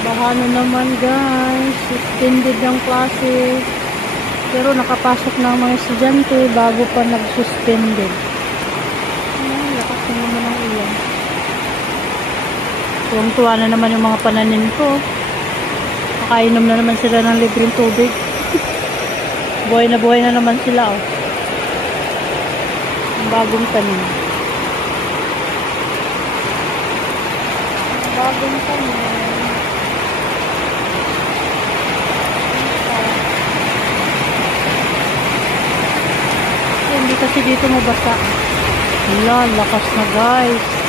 Baha na naman guys. Suspended ang klase. Pero nakapasok na ang mga estudyante bago pa nag-suspended. Ay, lakas na naman ang ulan. Tuwang-tuwa na naman yung mga pananim ko. Nakainom na naman sila ng libreng tubig. Buhay na naman sila oh. Ang bagong tanim. Bagong tanim. Hindi kasi dito mabasa. Wala, lakas na guys.